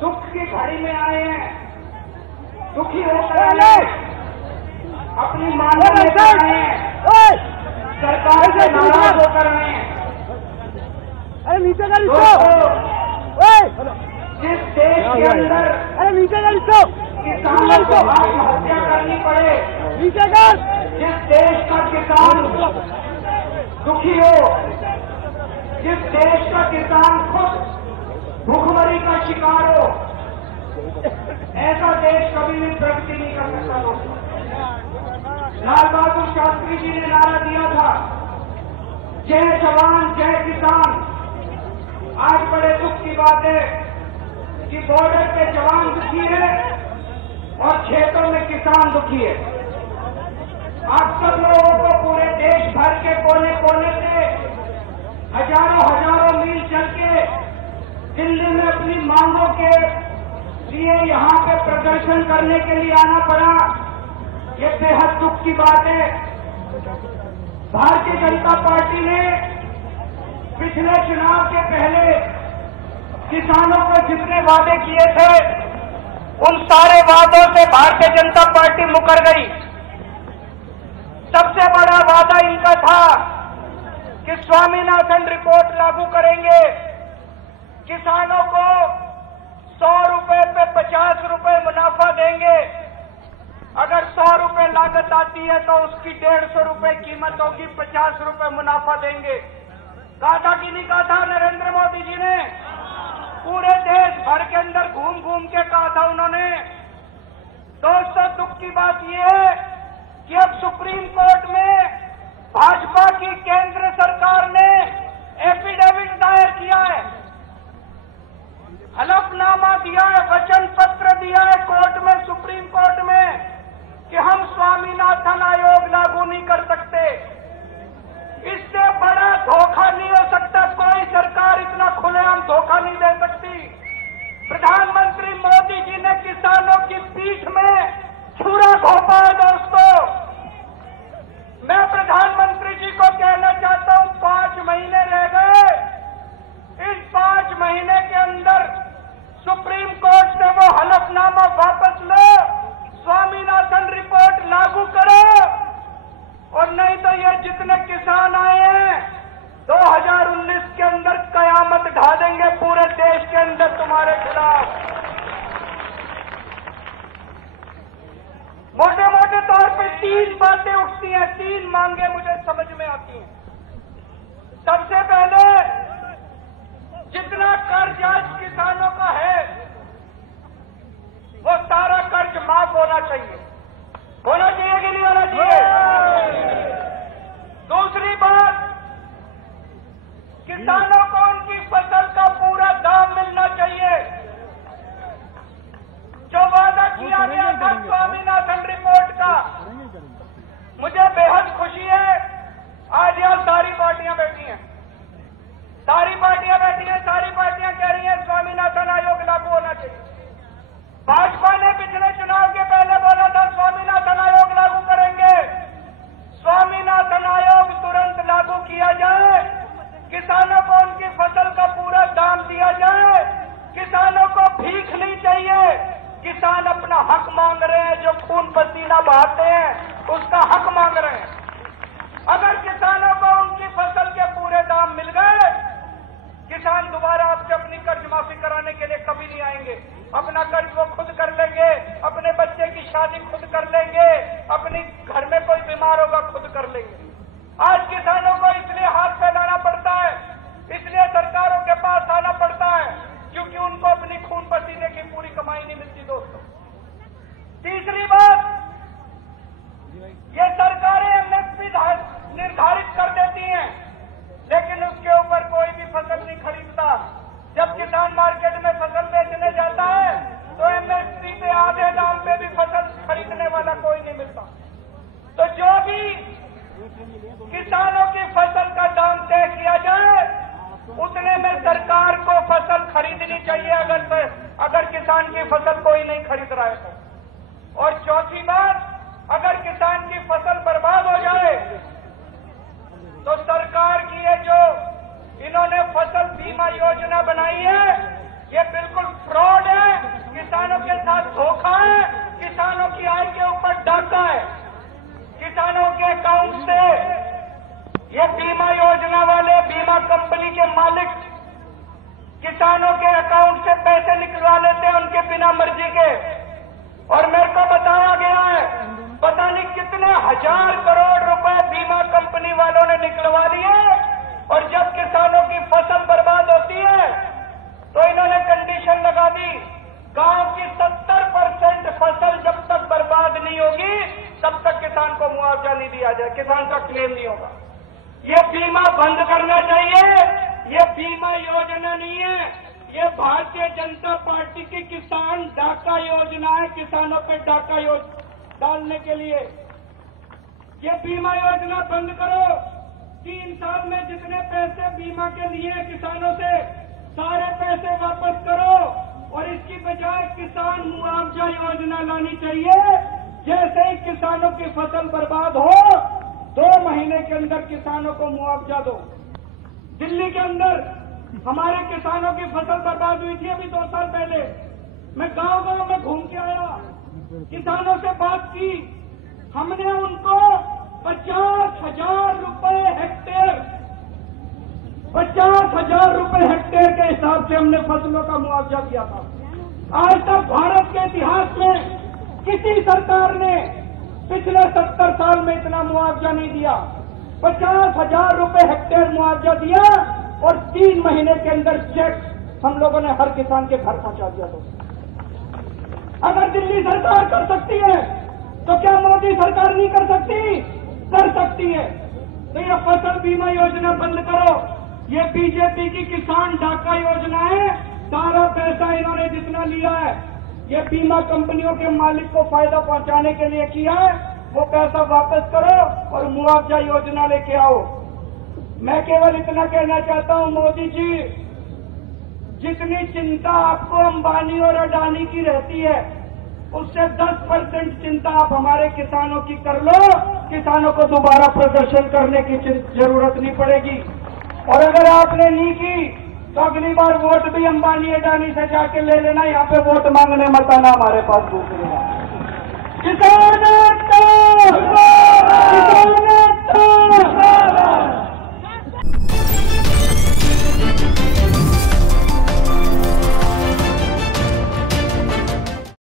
दुख की घड़ी में आए हैं, दुखी होकर आए हैं, अपनी मांग लेकर आए हैं, सरकार से नाराज होकर आए हैं। अरे नीचे का जिस देश के अंदर अरे नीचे का लिखो, किसानों को आत्महत्या करनी पड़े, नीचे कर, जिस देश का किसान दुखी हो, जिस देश का किसान खुद भूखमरी का शिकार हो, ऐसा देश कभी भी प्रगति नहीं कर सकता। दोस्तों, लाल बहादुर शास्त्री जी ने नारा दिया था, जय जवान जय किसान। आज बड़े दुख की बात है कि बॉर्डर पे जवान दुखी है और खेतों में किसान दुखी है। आप सब लोगों को पूरे देश भर के कोने कोने से हजारों मील चल के दिल्ली में अपनी मांगों के लिए यहाँ पे प्रदर्शन करने के लिए आना पड़ा। ये बेहद दुख की बात है। भारतीय जनता पार्टी ने पिछले चुनाव के पहले किसानों को जितने वादे किए थे, उन सारे वादों से भारतीय जनता पार्टी मुकर गई। सबसे बड़ा वादा इनका था कि स्वामीनाथन रिपोर्ट लागू करेंगे, किसानों को 100 रुपए पे 50 रुपए मुनाफा देंगे। अगर 100 रुपए लागत आती है तो उसकी 150 रुपए कीमत होगी, 50 रुपए मुनाफा देंगे। कहा था कि नहीं कहा था नरेंद्र मोदी जी ने? पूरे देश भर के अंदर घूम घूम के कहा था उन्होंने। दोस्तों, दुख की बात यह है कि अब सुप्रीम कोर्ट में भाजपा की केंद्र सरकार ने एफिडेविट दायर किया है, हलफनामा दिया है, वचन पत्र दिया है कोर्ट में, सुप्रीम कोर्ट में, कि हम स्वामीनाथन आयोग लागू नहीं कर सकते। इससे बड़ा धोखा नहीं हो सकता। कोई सरकार इतना खुलेआम धोखा नहीं दे सकती। प्रधानमंत्री मोदी जी ने किसानों की पीठ में छुरा घोंपा है। दोस्तों, मैं प्रधानमंत्री जी को कहना चाहता हूं, 5 महीने रह गए। इस 5 महीने के अंदर सुप्रीम कोर्ट से वो हलफनामा वापस लो, स्वामीनाथन रिपोर्ट लागू करो, और नहीं तो ये जितने किसान आए हैं 2019 के अंदर कयामत ढा देंगे पूरे देश के अंदर तुम्हारे खिलाफ। मोटे मोटे तौर पे 3 बातें उठती हैं, 3 मांगे मुझे समझ में आती हैं। सबसे पहले, जितना कर्ज आज किसानों का है वो सारा कर्ज माफ होना चाहिए। होना चाहिए कि नहीं होना चाहिए? दूसरी बात, किसानों को उनकी फसल का पूरा दाम मिलना चाहिए। जो वादा किया गया था स्वामीनाथन रिपोर्ट का, मुझे बेहद खुशी है। आज यहां सारी पार्टियां बैठी हैं, सारी पार्टियां कह रही हैं स्वामीनाथन आयोग लागू होना चाहिए। भाजपा ने पिछले चुनाव के पहले बोला था स्वामीनाथन आयोग लागू करेंगे। स्वामीनाथन आयोग तुरंत लागू किया जाए, किसानों को उनकी फसल का पूरा दाम दिया जाए। किसानों को भीख नहीं चाहिए। किसान अपना हक मांग रहे हैं, जो खून पसीना बहाते हैं उसका हक मांग रहे हैं। अगर किसानों को उनकी फसल के पूरे दाम मिल गए, किसान दोबारा आपसे अपनी कर्ज माफी कराने के लिए कभी नहीं आएंगे। अपना कर्ज वो खुद कर लेंगे, अपने बच्चे की शादी खुद कर लेंगे, अपनी घर में कोई बीमार होगा खुद कर लेंगे। आज किसानों को इसलिए हाथ फैलाना पड़ता है, इसलिए सरकारों के पास आना पड़ता है, क्योंकि उनको अपनी खून पसीने की पूरी कमाई नहीं मिलती। दोस्तों, तीसरी बात, ये सरकारें एमएसपी निर्धारित कर देती हैं, लेकिन उसके ऊपर कोई भी फसल नहीं खरीदता। जब किसान मार्केट में फसल बेचने जाता है तो एमएसपी पे आधे दाम पे भी फसल खरीदने वाला कोई नहीं मिलता। तो जो भी किसानों की फसल का दाम तय किया जाए, उतने में सरकार को फसल खरीदनी चाहिए, अगर किसान की फसल कोई नहीं खरीद रहा है तो। और चौथी बात, अगर किसान की फसल बर्बाद हो जाए तो सरकार की ये जो इन्होंने फसल बीमा योजना बनाई है, ये बिल्कुल फ्रॉड है। जाते हैं उनके बिना मर्जी के। और मेरे को बताया गया है पता नहीं कितने 1000 करोड़ रुपए बीमा कंपनी वालों ने निकलवा लिए, और जब किसानों की फसल बर्बाद होती है तो इन्होंने कंडीशन लगा दी, गांव की 70% फसल जब तक बर्बाद नहीं होगी तब तक किसान को मुआवजा नहीं दिया जाए, किसान का क्लेम नहीं होगा। ये बीमा बंद करना चाहिए। ये बीमा योजना नहीं है, ये भारतीय जनता पार्टी की किसान डाका योजना है, किसानों पे डाका डालने के लिए। ये बीमा योजना बंद करो। 3 साल में जितने पैसे बीमा के लिए किसानों से सारे पैसे वापस करो, और इसकी बजाय किसान मुआवजा योजना लानी चाहिए। जैसे ही किसानों की फसल बर्बाद हो 2 महीने के अंदर किसानों को मुआवजा दो। दिल्ली के अंदर हमारे किसानों की फसल बर्बाद हुई थी अभी 2 साल पहले। मैं गांव में घूम के आया, किसानों से बात की, हमने उनको 50,000 रुपए हेक्टेयर, 50,000 रुपए हेक्टेयर के हिसाब से हमने फसलों का मुआवजा दिया था। आज तक भारत के इतिहास में किसी सरकार ने पिछले 70 साल में इतना मुआवजा नहीं दिया। 50,000 रुपए हेक्टेयर मुआवजा दिया, और 3 महीने के अंदर चेक हम लोगों ने हर किसान के घर पहुंचा दिया। तो अगर दिल्ली सरकार कर सकती है तो क्या मोदी सरकार नहीं कर सकती? कर सकती है। तो ये फसल बीमा योजना बंद करो। ये बीजेपी की किसान डाका योजना है। सारा पैसा इन्होंने जितना लिया है ये बीमा कंपनियों के मालिक को फायदा पहुंचाने के लिए किया है, वो पैसा वापस करो और मुआवजा योजना लेके आओ। मैं केवल इतना कहना चाहता हूं, मोदी जी, जितनी चिंता आपको अंबानी और अडानी की रहती है उससे 10% चिंता आप हमारे किसानों की कर लो। किसानों को दोबारा प्रदर्शन करने की जरूरत नहीं पड़ेगी। और अगर आपने नहीं की तो अगली बार वोट भी अंबानी अडानी से जाके ले लेना। यहाँ पे वोट मांगने मत आना हमारे पास दूसरी बार। किसान